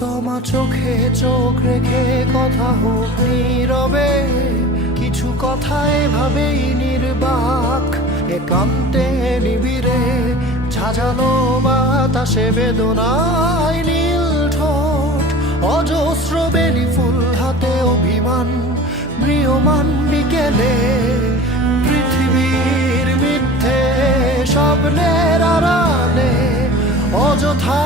তোমা চোখে চোখ রেখে কথা হোক নীরবে, কিছু কথা এভাবেই নির্বাক একান্তে নিবিড়ে, ঝাঁঝালো বাতাসে বেদনায় নীল ঠোঁট, অজস্র বেলি ফুল হাতে অভিমান ম্রিয়মান বিকেলে, পৃথিবীর মিথ্যে স্বপ্নের আড়ালে অযথা